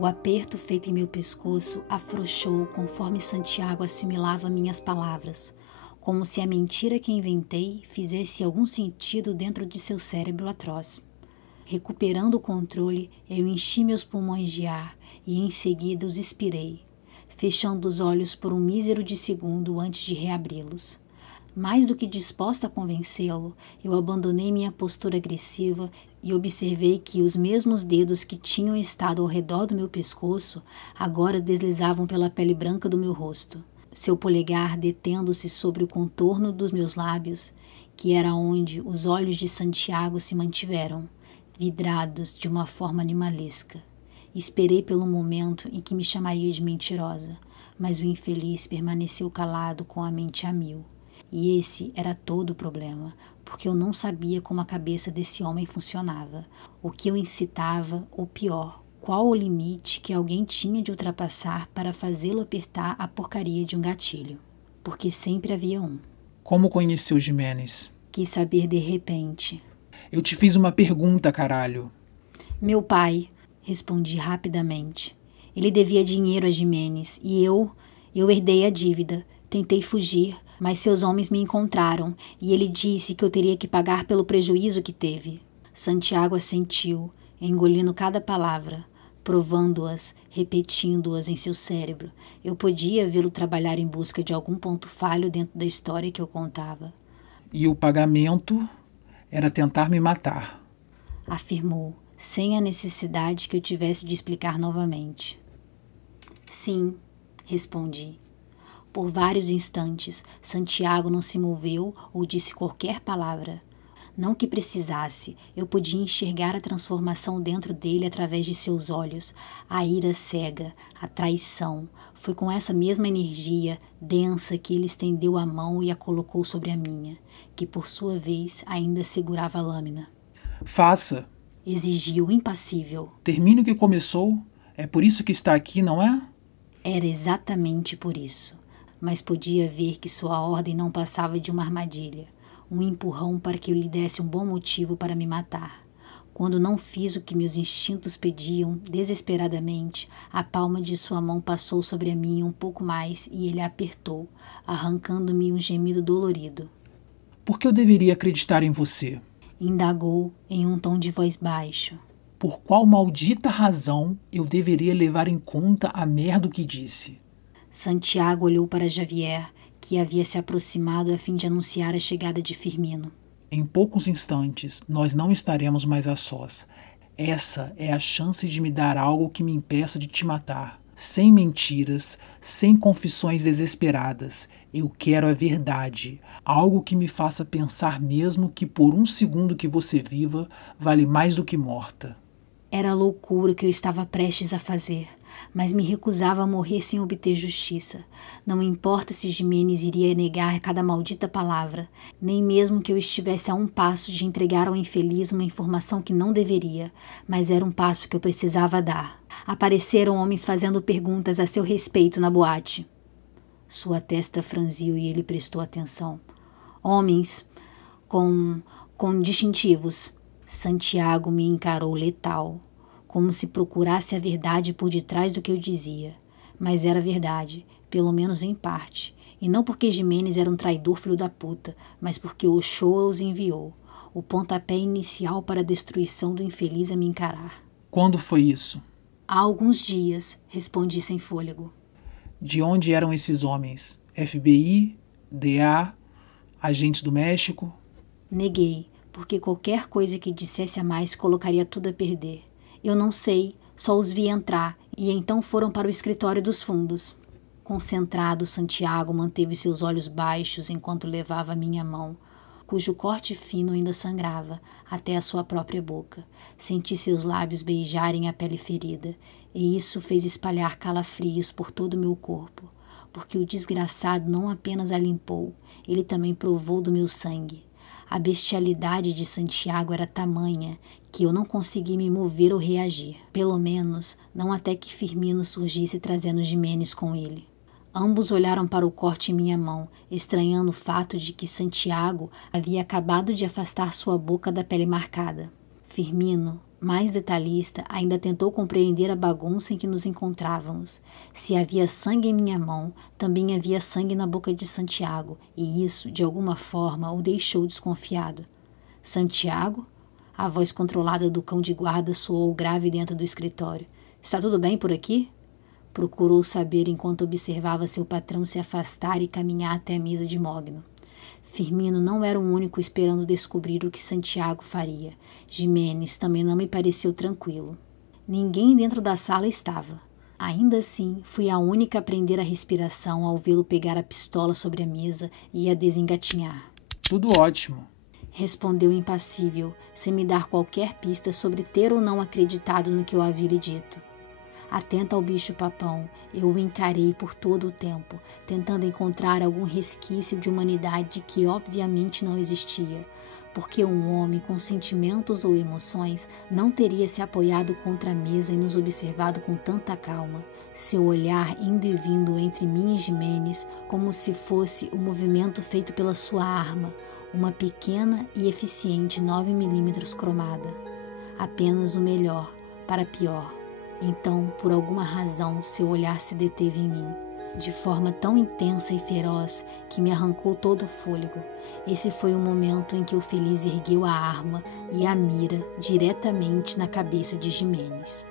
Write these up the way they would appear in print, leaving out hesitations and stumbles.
O aperto feito em meu pescoço afrouxou conforme Santiago assimilava minhas palavras, como se a mentira que inventei fizesse algum sentido dentro de seu cérebro atroz. Recuperando o controle, eu enchi meus pulmões de ar e em seguida os expirei, fechando os olhos por um mísero de segundo antes de reabri-los. Mais do que disposta a convencê-lo, eu abandonei minha postura agressiva e observei que os mesmos dedos que tinham estado ao redor do meu pescoço agora deslizavam pela pele branca do meu rosto, seu polegar detendo-se sobre o contorno dos meus lábios, que era onde os olhos de Santiago se mantiveram, vidrados de uma forma animalesca. Esperei pelo momento em que me chamaria de mentirosa, mas o infeliz permaneceu calado com a mente a mil. E esse era todo o problema, porque eu não sabia como a cabeça desse homem funcionava, o que o incitava, ou pior, qual o limite que alguém tinha de ultrapassar para fazê-lo apertar a porcaria de um gatilho. Porque sempre havia um. Como conheceu Jimenez? Quis saber de repente. Eu te fiz uma pergunta, caralho. Meu pai, respondi rapidamente. Ele devia dinheiro a Jimenez e eu herdei a dívida. Tentei fugir, mas seus homens me encontraram e ele disse que eu teria que pagar pelo prejuízo que teve. Santiago assentiu, engolindo cada palavra, provando-as, repetindo-as em seu cérebro. Eu podia vê-lo trabalhar em busca de algum ponto falho dentro da história que eu contava. E o pagamento era tentar me matar, afirmou, sem a necessidade que eu tivesse de explicar novamente. Sim, respondi. Por vários instantes, Santiago não se moveu ou disse qualquer palavra. Não que precisasse, eu podia enxergar a transformação dentro dele através de seus olhos, a ira cega, a traição. Foi com essa mesma energia densa que ele estendeu a mão e a colocou sobre a minha, que por sua vez ainda segurava a lâmina. Faça! Exigiu impassível. Termine o que começou. É por isso que está aqui, não é? Era exatamente por isso. Mas podia ver que sua ordem não passava de uma armadilha, um empurrão para que eu lhe desse um bom motivo para me matar. Quando não fiz o que meus instintos pediam, desesperadamente, a palma de sua mão passou sobre a minha um pouco mais e ele a apertou, arrancando-me um gemido dolorido. Por que eu deveria acreditar em você? Indagou em um tom de voz baixo. Por qual maldita razão eu deveria levar em conta a merda que disse? Santiago olhou para Javier, que havia se aproximado a fim de anunciar a chegada de Firmino. Em poucos instantes, nós não estaremos mais a sós. Essa é a chance de me dar algo que me impeça de te matar. Sem mentiras, sem confissões desesperadas. Eu quero a verdade. Algo que me faça pensar mesmo que por um segundo que você viva, vale mais do que morta. Era a loucura que eu estava prestes a fazer, mas me recusava a morrer sem obter justiça. Não importa se Jimenez iria negar cada maldita palavra, nem mesmo que eu estivesse a um passo de entregar ao infeliz uma informação que não deveria, mas era um passo que eu precisava dar. Apareceram homens fazendo perguntas a seu respeito na boate. Sua testa franziu e ele prestou atenção. Homens com distintivos. Santiago me encarou letal, como se procurasse a verdade por detrás do que eu dizia. Mas era verdade, pelo menos em parte. E não porque Jimenez era um traidor filho da puta, mas porque Ochoa os enviou. O pontapé inicial para a destruição do infeliz a me encarar. Quando foi isso? Há alguns dias, respondi sem fôlego. De onde eram esses homens? FBI? DA? Agentes do México? Neguei, porque qualquer coisa que dissesse a mais colocaria tudo a perder. Eu não sei, só os vi entrar, e então foram para o escritório dos fundos. Concentrado, Santiago manteve seus olhos baixos enquanto levava a minha mão, cujo corte fino ainda sangrava, até a sua própria boca. Senti seus lábios beijarem a pele ferida, e isso fez espalhar calafrios por todo o meu corpo, porque o desgraçado não apenas a limpou, ele também provou do meu sangue. A bestialidade de Santiago era tamanha que eu não consegui me mover ou reagir. Pelo menos, não até que Firmino surgisse trazendo Jimenez com ele. Ambos olharam para o corte em minha mão, estranhando o fato de que Santiago havia acabado de afastar sua boca da pele marcada. Firmino Mais detalhista, ainda tentou compreender a bagunça em que nos encontrávamos. Se havia sangue em minha mão, também havia sangue na boca de Santiago, e isso, de alguma forma, o deixou desconfiado. Santiago? A voz controlada do cão de guarda soou grave dentro do escritório. Está tudo bem por aqui? Procurou saber enquanto observava seu patrão se afastar e caminhar até a mesa de mogno. Firmino não era o único esperando descobrir o que Santiago faria. Jimenez também não me pareceu tranquilo. Ninguém dentro da sala estava. Ainda assim, fui a única a prender a respiração ao vê-lo pegar a pistola sobre a mesa e a desengatinhar. Tudo ótimo, respondeu impassível, sem me dar qualquer pista sobre ter ou não acreditado no que eu havia lhe dito. Atenta ao bicho-papão, eu o encarei por todo o tempo, tentando encontrar algum resquício de humanidade que obviamente não existia, porque um homem com sentimentos ou emoções não teria se apoiado contra a mesa e nos observado com tanta calma, seu olhar indo e vindo entre mim e Jimenez como se fosse o movimento feito pela sua arma, uma pequena e eficiente 9mm cromada. Apenas o melhor para pior. Então, por alguma razão, seu olhar se deteve em mim, de forma tão intensa e feroz que me arrancou todo o fôlego. Esse foi o momento em que o feliz ergueu a arma e a mira diretamente na cabeça de Jimenez.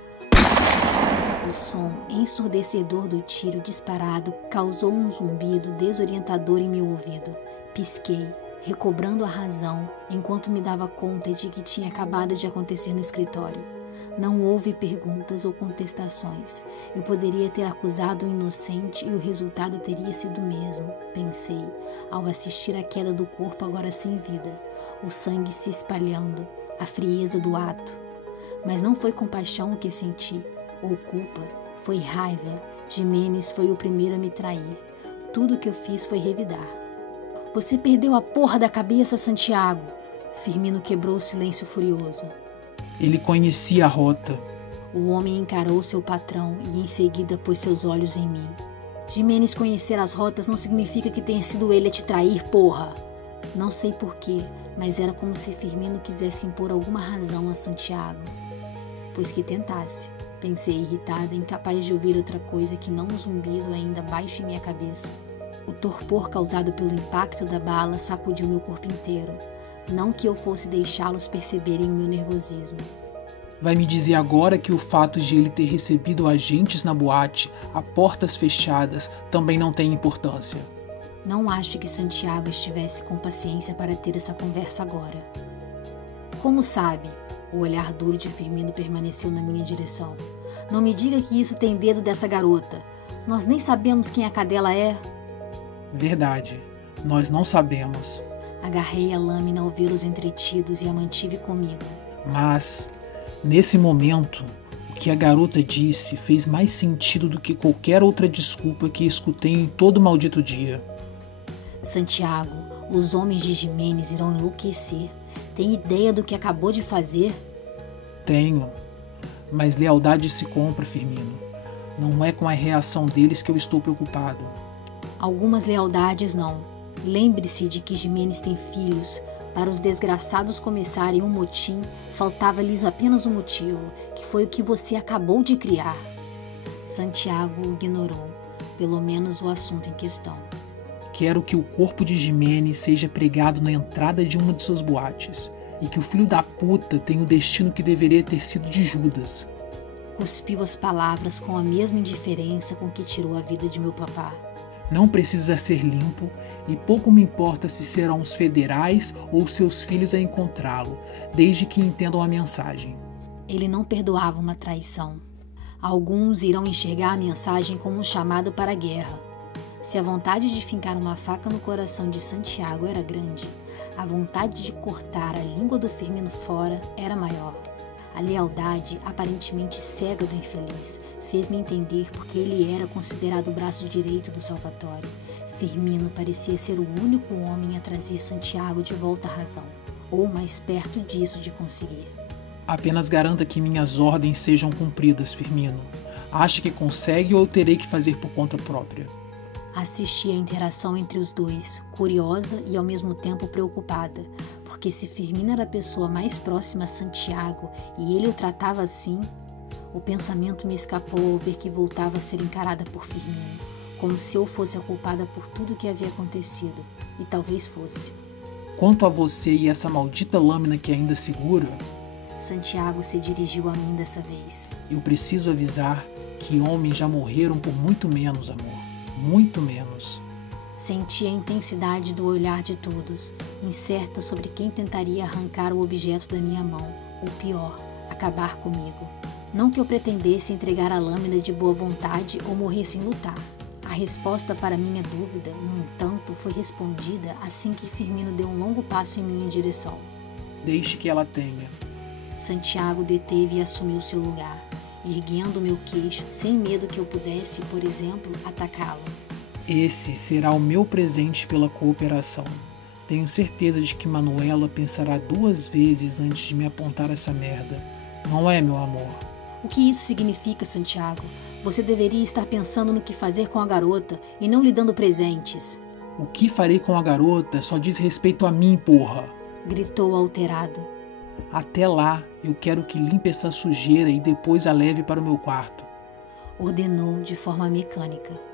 O som ensurdecedor do tiro disparado causou um zumbido desorientador em meu ouvido. Pisquei, recobrando a razão, enquanto me dava conta de que tinha acabado de acontecer no escritório. Não houve perguntas ou contestações. Eu poderia ter acusado o inocente e o resultado teria sido o mesmo, pensei, ao assistir a queda do corpo agora sem vida, o sangue se espalhando, a frieza do ato. Mas não foi compaixão o que senti, ou culpa, foi raiva. Jimenez foi o primeiro a me trair. Tudo o que eu fiz foi revidar. Você perdeu a porra da cabeça, Santiago! Firmino quebrou o silêncio furioso. Ele conhecia a rota. O homem encarou seu patrão e em seguida pôs seus olhos em mim. Jimenez conhecer as rotas não significa que tenha sido ele a te trair, porra! Não sei porquê, mas era como se Firmino quisesse impor alguma razão a Santiago. Pois que tentasse, pensei irritada, incapaz de ouvir outra coisa que não um zumbido ainda baixo em minha cabeça. O torpor causado pelo impacto da bala sacudiu meu corpo inteiro. Não que eu fosse deixá-los perceberem o meu nervosismo. Vai me dizer agora que o fato de ele ter recebido agentes na boate, a portas fechadas, também não tem importância? Não acho que Santiago estivesse com paciência para ter essa conversa agora. Como sabe? O olhar duro de Firmino permaneceu na minha direção. Não me diga que isso tem dedo dessa garota. Nós nem sabemos quem a cadela é. Verdade. Nós não sabemos. Agarrei a lâmina ao vê-los entretidos e a mantive comigo. Mas, nesse momento, o que a garota disse fez mais sentido do que qualquer outra desculpa que escutei em todo o maldito dia. Santiago, os homens de Jimenez irão enlouquecer. Tem ideia do que acabou de fazer? Tenho, mas lealdade se compra, Firmino. Não é com a reação deles que eu estou preocupado. Algumas lealdades não. Lembre-se de que Jimenez tem filhos. Para os desgraçados começarem um motim, faltava-lhes apenas um motivo, que foi o que você acabou de criar. Santiago ignorou, pelo menos o assunto em questão. Quero que o corpo de Jimenez seja pregado na entrada de uma de suas boates, e que o filho da puta tenha o destino que deveria ter sido de Judas. Cuspiu as palavras com a mesma indiferença com que tirou a vida de meu papá. Não precisa ser limpo e pouco me importa se serão os federais ou seus filhos a encontrá-lo, desde que entendam a mensagem. Ele não perdoava uma traição. Alguns irão enxergar a mensagem como um chamado para a guerra. Se a vontade de fincar uma faca no coração de Santiago era grande, a vontade de cortar a língua do Firmino fora era maior. A lealdade, aparentemente cega do infeliz, fez-me entender porque ele era considerado o braço direito do Salvatore. Firmino parecia ser o único homem a trazer Santiago de volta à razão, ou mais perto disso de conseguir. Apenas garanta que minhas ordens sejam cumpridas, Firmino. Acha que consegue ou eu terei que fazer por conta própria? Assisti à interação entre os dois, curiosa e ao mesmo tempo preocupada, porque Porque se Firmino era a pessoa mais próxima a Santiago e ele o tratava assim, o pensamento me escapou ao ver que voltava a ser encarada por Firmino, como se eu fosse a culpada por tudo o que havia acontecido, e talvez fosse. Quanto a você e essa maldita lâmina que ainda segura, Santiago se dirigiu a mim dessa vez. eu preciso avisar que homens já morreram por muito menos, amor. Muito menos. Senti a intensidade do olhar de todos, incerta sobre quem tentaria arrancar o objeto da minha mão, ou pior, acabar comigo. Não que eu pretendesse entregar a lâmina de boa vontade ou morrer sem lutar. A resposta para minha dúvida, no entanto, foi respondida assim que Firmino deu um longo passo em minha direção. Deixe que ela tenha. Santiago deteve e assumiu seu lugar, erguendo meu queixo, sem medo que eu pudesse, por exemplo, atacá-lo. Esse será o meu presente pela cooperação. Tenho certeza de que Manuela pensará 2 vezes antes de me apontar essa merda. Não é, meu amor? O que isso significa, Santiago? Você deveria estar pensando no que fazer com a garota e não lhe dando presentes. O que farei com a garota só diz respeito a mim, porra! Gritou alterado. Até lá, eu quero que limpe essa sujeira e depois a leve para o meu quarto. Ordenou de forma mecânica.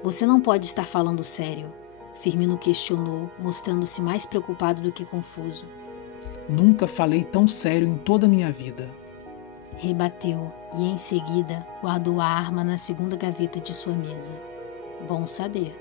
Você não pode estar falando sério, Firmino questionou, mostrando-se mais preocupado do que confuso. Nunca falei tão sério em toda a minha vida. Rebateu e, em seguida, guardou a arma na segunda gaveta de sua mesa. Bom saber.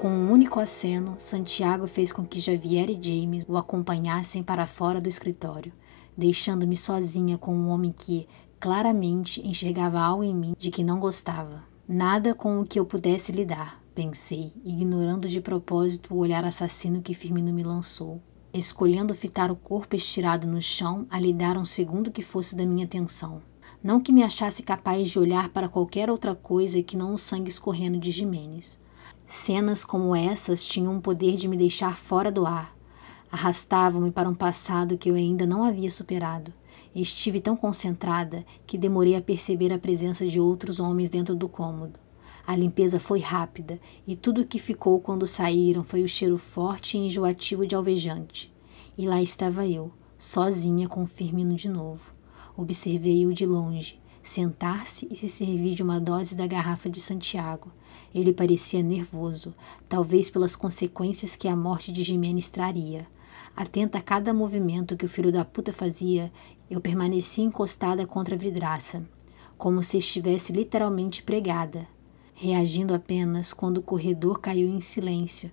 Com um único aceno, Santiago fez com que Javier e James o acompanhassem para fora do escritório, deixando-me sozinha com um homem que, claramente, enxergava algo em mim de que não gostava. Nada com o que eu pudesse lidar, pensei, ignorando de propósito o olhar assassino que Firmino me lançou, escolhendo fitar o corpo estirado no chão a lhe dar um segundo que fosse da minha atenção. Não que me achasse capaz de olhar para qualquer outra coisa que não o sangue escorrendo de Jimenez. Cenas como essas tinham o poder de me deixar fora do ar. Arrastavam-me para um passado que eu ainda não havia superado. Estive tão concentrada que demorei a perceber a presença de outros homens dentro do cômodo. A limpeza foi rápida e tudo o que ficou quando saíram foi o cheiro forte e enjoativo de alvejante. E lá estava eu, sozinha com Firmino de novo. Observei-o de longe, sentar-se e se servir de uma dose da garrafa de Santiago. Ele parecia nervoso, talvez pelas consequências que a morte de Jimenez traria. Atenta a cada movimento que o filho da puta fazia, eu permaneci encostada contra a vidraça, como se estivesse literalmente pregada, reagindo apenas quando o corredor caiu em silêncio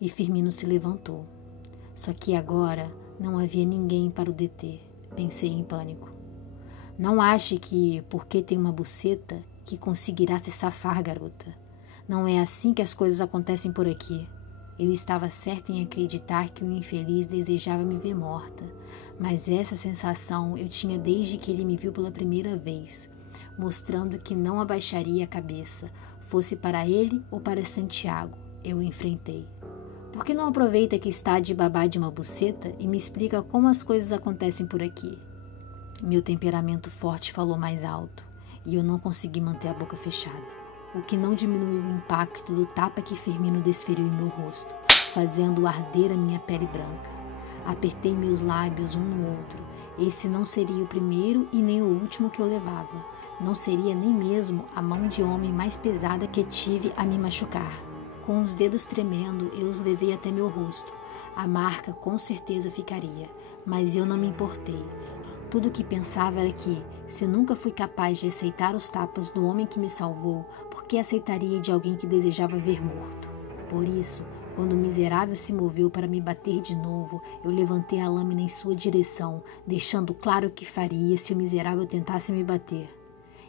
e Firmino se levantou. Só que agora não havia ninguém para o deter, pensei em pânico. Não ache que, porque tem uma buceta, que conseguirá se safar, garota. Não é assim que as coisas acontecem por aqui. Eu estava certa em acreditar que o infeliz desejava me ver morta, mas essa sensação eu tinha desde que ele me viu pela primeira vez, mostrando que não abaixaria a cabeça, fosse para ele ou para Santiago. Eu o enfrentei. Por que não aproveita que está de babá de uma buceta e me explica como as coisas acontecem por aqui? Meu temperamento forte falou mais alto, e eu não consegui manter a boca fechada, o que não diminuiu o impacto do tapa que Firmino desferiu em meu rosto, fazendo arder a minha pele branca. Apertei meus lábios um no outro. Esse não seria o primeiro e nem o último que eu levava. Não seria nem mesmo a mão de homem mais pesada que tive a me machucar. Com os dedos tremendo, eu os levei até meu rosto. A marca com certeza ficaria, mas eu não me importei. Tudo o que pensava era que, se nunca fui capaz de aceitar os tapas do homem que me salvou, por que aceitaria de alguém que desejava ver morto? Por isso, quando o miserável se moveu para me bater de novo, eu levantei a lâmina em sua direção, deixando claro o que faria se o miserável tentasse me bater.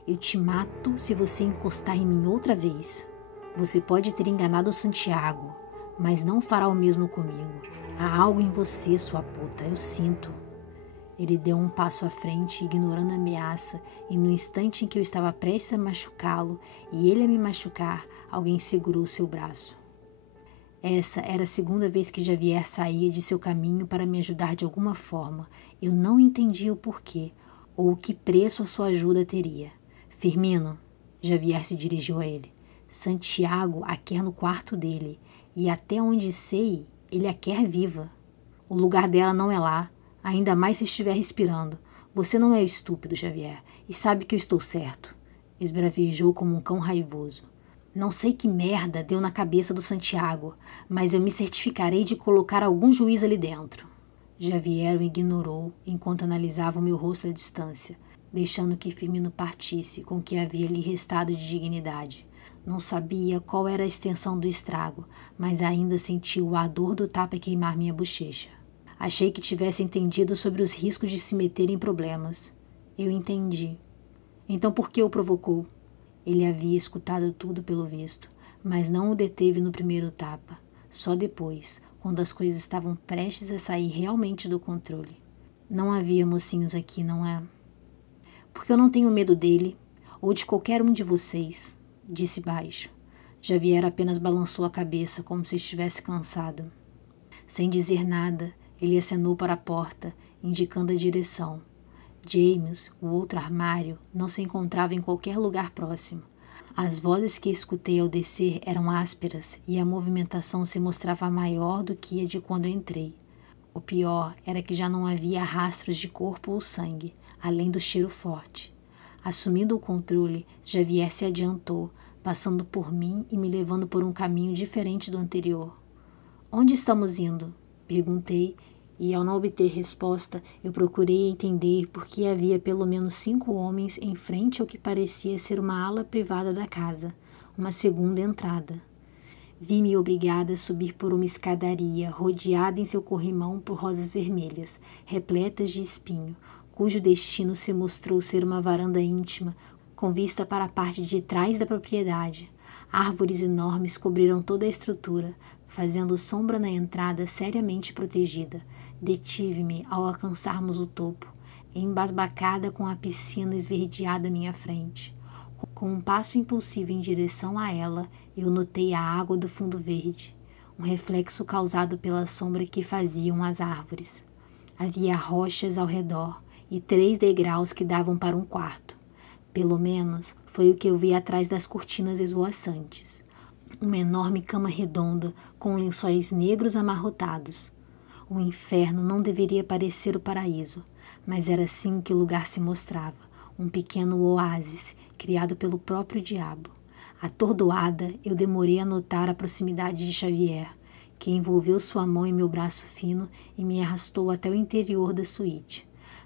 Eu te mato se você encostar em mim outra vez. Você pode ter enganado o Santiago, mas não fará o mesmo comigo. Há algo em você, sua puta, eu sinto. Ele deu um passo à frente, ignorando a ameaça, e no instante em que eu estava prestes a machucá-lo e ele a me machucar, alguém segurou seu braço. Essa era a segunda vez que Javier saía de seu caminho para me ajudar de alguma forma. Eu não entendia o porquê, ou o que preço a sua ajuda teria. Firmino, Javier se dirigiu a ele. Santiago a quer no quarto dele, e até onde sei, ele a quer viva. O lugar dela não é lá, ainda mais se estiver respirando. Você não é estúpido, Xavier, e sabe que eu estou certo. Esbravejou como um cão raivoso. Não sei que merda deu na cabeça do Santiago, mas eu me certificarei de colocar algum juiz ali dentro. Xavier o ignorou enquanto analisava o meu rosto à distância, deixando que Firmino partisse com o que havia lhe restado de dignidade. Não sabia qual era a extensão do estrago, mas ainda senti o ardor do tapa queimar minha bochecha. Achei que tivesse entendido sobre os riscos de se meter em problemas. Eu entendi. Então por que o provocou? Ele havia escutado tudo pelo visto, mas não o deteve no primeiro tapa. Só depois, quando as coisas estavam prestes a sair realmente do controle. Não havia mocinhos aqui, não é? Porque eu não tenho medo dele, ou de qualquer um de vocês, disse baixo. Xavier apenas balançou a cabeça, como se estivesse cansado. Sem dizer nada, ele acenou para a porta, indicando a direção. James, o outro armário, não se encontrava em qualquer lugar próximo. As vozes que escutei ao descer eram ásperas e a movimentação se mostrava maior do que a de quando entrei. O pior era que já não havia rastros de corpo ou sangue, além do cheiro forte. Assumindo o controle, Xavier se adiantou, passando por mim e me levando por um caminho diferente do anterior. Onde estamos indo? Perguntei, e ao não obter resposta, eu procurei entender por que havia pelo menos 5 homens em frente ao que parecia ser uma ala privada da casa, uma segunda entrada. Vi-me obrigada a subir por uma escadaria rodeada em seu corrimão por rosas vermelhas, repletas de espinho, cujo destino se mostrou ser uma varanda íntima, com vista para a parte de trás da propriedade. Árvores enormes cobriram toda a estrutura, fazendo sombra na entrada seriamente protegida. Detive-me ao alcançarmos o topo, embasbacada com a piscina esverdeada à minha frente. Com um passo impulsivo em direção a ela, eu notei a água do fundo verde, um reflexo causado pela sombra que faziam as árvores. Havia rochas ao redor e 3 degraus que davam para um quarto. Pelo menos foi o que eu vi atrás das cortinas esvoaçantes. Uma enorme cama redonda com lençóis negros amarrotados. O inferno não deveria parecer o paraíso, mas era assim que o lugar se mostrava, um pequeno oásis criado pelo próprio diabo. Atordoada, eu demorei a notar a proximidade de Xavier, que envolveu sua mão em meu braço fino e me arrastou até o interior da suíte.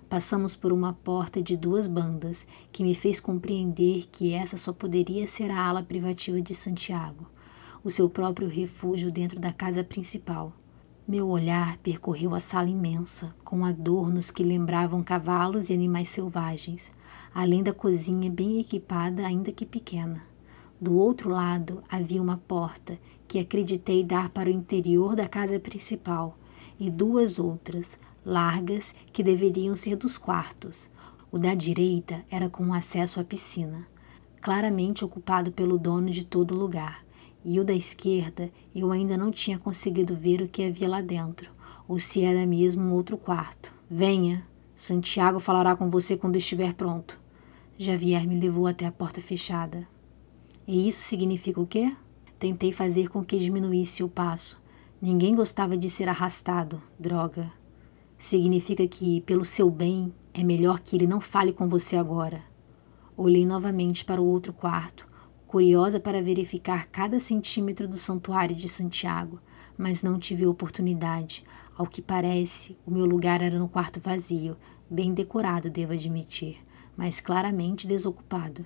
Passamos por uma porta de 2 bandas, que me fez compreender que essa só poderia ser a ala privativa de Santiago, o seu próprio refúgio dentro da casa principal. Meu olhar percorreu a sala imensa, com adornos que lembravam cavalos e animais selvagens, além da cozinha bem equipada, ainda que pequena. Do outro lado havia uma porta, que acreditei dar para o interior da casa principal, e 2 outras, largas, que deveriam ser dos quartos. O da direita era com acesso à piscina, claramente ocupado pelo dono de todo o lugar. E o da esquerda, eu ainda não tinha conseguido ver o que havia lá dentro, ou se era mesmo um outro quarto. Venha, Santiago falará com você quando estiver pronto. Xavier me levou até a porta fechada. E isso significa o quê? Tentei fazer com que diminuísse o passo. Ninguém gostava de ser arrastado, droga. Significa que, pelo seu bem, é melhor que ele não fale com você agora. Olhei novamente para o outro quarto, curiosa para verificar cada centímetro do santuário de Santiago, mas não tive oportunidade. Ao que parece, o meu lugar era no quarto vazio, bem decorado, devo admitir, mas claramente desocupado.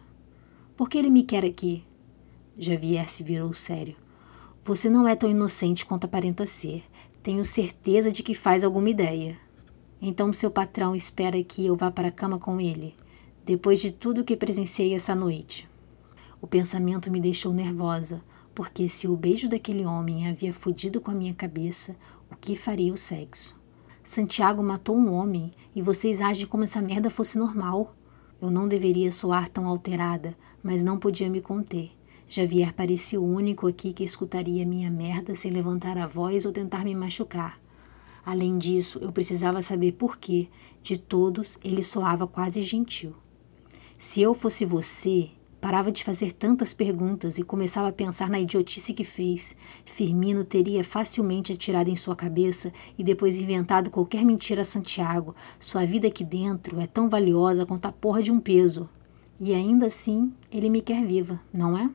Por que ele me quer aqui? Xavier se virou sério. Você não é tão inocente quanto aparenta ser. Tenho certeza de que faz alguma ideia. Então seu patrão espera que eu vá para a cama com ele, depois de tudo o que presenciei essa noite. O pensamento me deixou nervosa, porque se o beijo daquele homem havia fudido com a minha cabeça, o que faria o sexo? Santiago matou um homem e vocês agem como se a merda fosse normal. Eu não deveria soar tão alterada, mas não podia me conter. Xavier parecia o único aqui que escutaria minha merda sem levantar a voz ou tentar me machucar. Além disso, eu precisava saber por que, de todos, ele soava quase gentil. Se eu fosse você, Parava de fazer tantas perguntas e começava a pensar na idiotice que fez. Firmino teria facilmente atirado em sua cabeça e depois inventado qualquer mentira a Santiago. Sua vida aqui dentro é tão valiosa quanto a porra de um peso. E ainda assim, ele me quer viva, não é?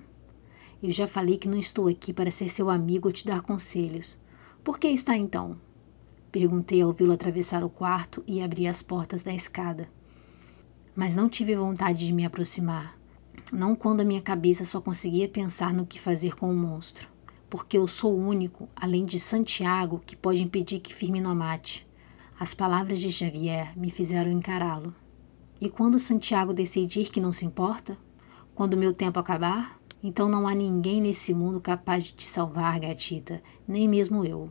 Eu já falei que não estou aqui para ser seu amigo ou te dar conselhos. Por que está então? Perguntei ao vê-lo atravessar o quarto e abrir as portas da escada. Mas não tive vontade de me aproximar. Não quando a minha cabeça só conseguia pensar no que fazer com o monstro. Porque eu sou o único, além de Santiago, que pode impedir que Firmino a mate. As palavras de Xavier me fizeram encará-lo. E quando Santiago decidir que não se importa? Quando meu tempo acabar? Então não há ninguém nesse mundo capaz de te salvar, gatita, nem mesmo eu.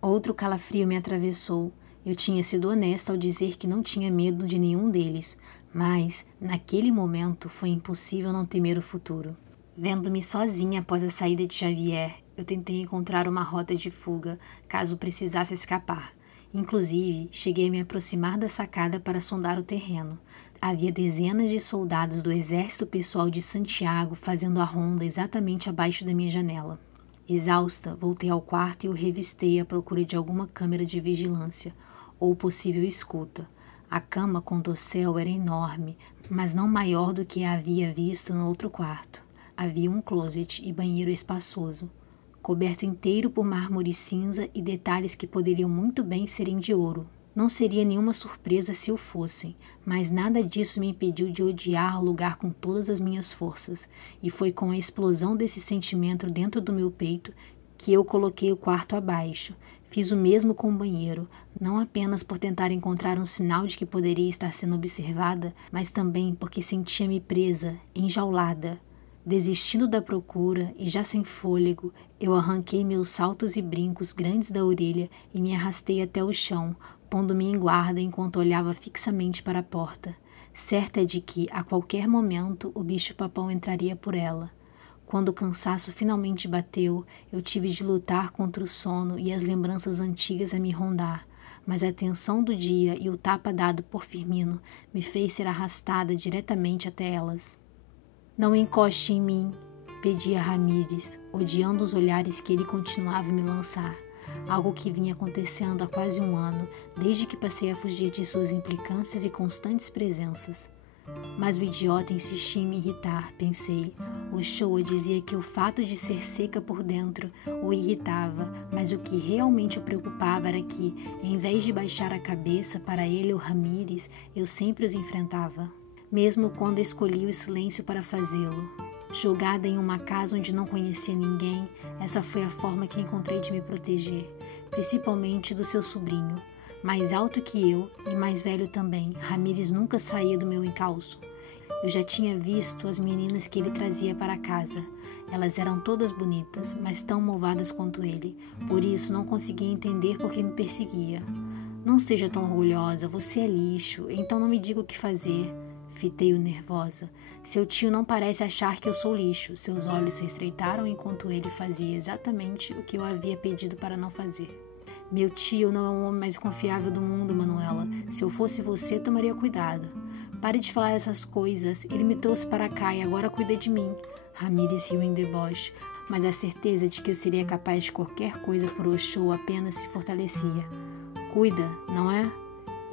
Outro calafrio me atravessou. Eu tinha sido honesta ao dizer que não tinha medo de nenhum deles, mas, naquele momento, foi impossível não temer o futuro. Vendo-me sozinha após a saída de Xavier, eu tentei encontrar uma rota de fuga, caso precisasse escapar. Inclusive, cheguei a me aproximar da sacada para sondar o terreno. Havia dezenas de soldados do exército pessoal de Santiago fazendo a ronda exatamente abaixo da minha janela. Exausta, voltei ao quarto e o revistei à procura de alguma câmera de vigilância ou possível escuta. A cama com dossel era enorme, mas não maior do que a havia visto no outro quarto. Havia um closet e banheiro espaçoso, coberto inteiro por mármore cinza e detalhes que poderiam muito bem serem de ouro. Não seria nenhuma surpresa se o fossem, mas nada disso me impediu de odiar o lugar com todas as minhas forças, e foi com a explosão desse sentimento dentro do meu peito que eu coloquei o quarto abaixo. Fiz o mesmo com o banheiro, não apenas por tentar encontrar um sinal de que poderia estar sendo observada, mas também porque sentia-me presa, enjaulada. Desistindo da procura e já sem fôlego, eu arranquei meus saltos e brincos grandes da orelha e me arrastei até o chão, pondo-me em guarda enquanto olhava fixamente para a porta, certa de que, a qualquer momento, o bicho-papão entraria por ela. Quando o cansaço finalmente bateu, eu tive de lutar contra o sono e as lembranças antigas a me rondar, mas a tensão do dia e o tapa dado por Firmino me fez ser arrastada diretamente até elas. Não encoste em mim, pedia Ramírez, odiando os olhares que ele continuava a me lançar. Algo que vinha acontecendo há quase um ano, desde que passei a fugir de suas implicâncias e constantes presenças. Mas o idiota insistia em me irritar, pensei. Ochoa dizia que o fato de ser seca por dentro o irritava, mas o que realmente o preocupava era que, em vez de baixar a cabeça para ele ou Ramírez, eu sempre os enfrentava, mesmo quando escolhi o silêncio para fazê-lo. Julgada em uma casa onde não conhecia ninguém, essa foi a forma que encontrei de me proteger, principalmente do seu sobrinho. Mais alto que eu e mais velho também, Ramírez nunca saía do meu encalço. Eu já tinha visto as meninas que ele trazia para casa. Elas eram todas bonitas, mas tão malvadas quanto ele. Por isso não conseguia entender por que me perseguia. Não seja tão orgulhosa, você é lixo, então não me diga o que fazer. Fitei-o nervosa. Seu tio não parece achar que eu sou lixo. Seus olhos se estreitaram enquanto ele fazia exatamente o que eu havia pedido para não fazer. Meu tio não é o homem mais confiável do mundo, Manuela. Se eu fosse você, tomaria cuidado. Pare de falar essas coisas. Ele me trouxe para cá e agora cuida de mim. Ramírez riu em deboche, mas a certeza de que eu seria capaz de qualquer coisa por Ochoa apenas se fortalecia. Cuida, não é?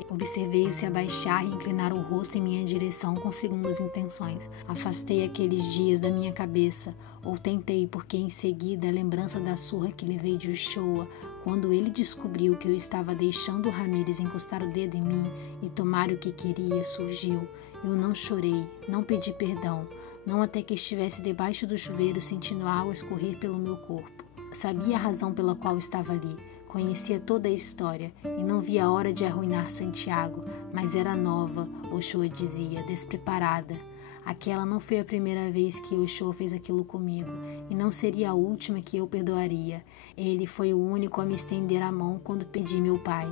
Observei-o se abaixar e inclinar o rosto em minha direção com segundas intenções. Afastei aqueles dias da minha cabeça, ou tentei, porque em seguida a lembrança da surra que levei de Ochoa, quando ele descobriu que eu estava deixando o Ramírez encostar o dedo em mim e tomar o que queria, surgiu. Eu não chorei, não pedi perdão, não até que estivesse debaixo do chuveiro sentindo a água escorrer pelo meu corpo. Sabia a razão pela qual estava ali. Conhecia toda a história e não via a hora de arruinar Santiago, mas era nova, Ochoa dizia, despreparada. Aquela não foi a primeira vez que Ochoa fez aquilo comigo e não seria a última que eu perdoaria. Ele foi o único a me estender a mão quando perdi meu pai.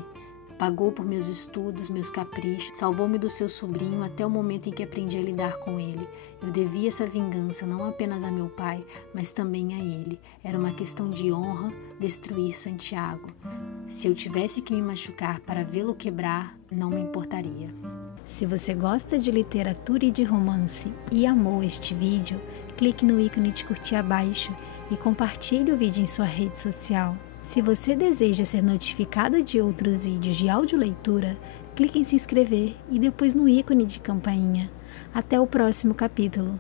Pagou por meus estudos, meus caprichos, salvou-me do seu sobrinho até o momento em que aprendi a lidar com ele. Eu devia essa vingança não apenas a meu pai, mas também a ele. Era uma questão de honra destruir Santiago. Se eu tivesse que me machucar para vê-lo quebrar, não me importaria. Se você gosta de literatura e de romance e amou este vídeo, clique no ícone de curtir abaixo e compartilhe o vídeo em sua rede social. Se você deseja ser notificado de outros vídeos de audioleitura, clique em se inscrever e depois no ícone de campainha. Até o próximo capítulo!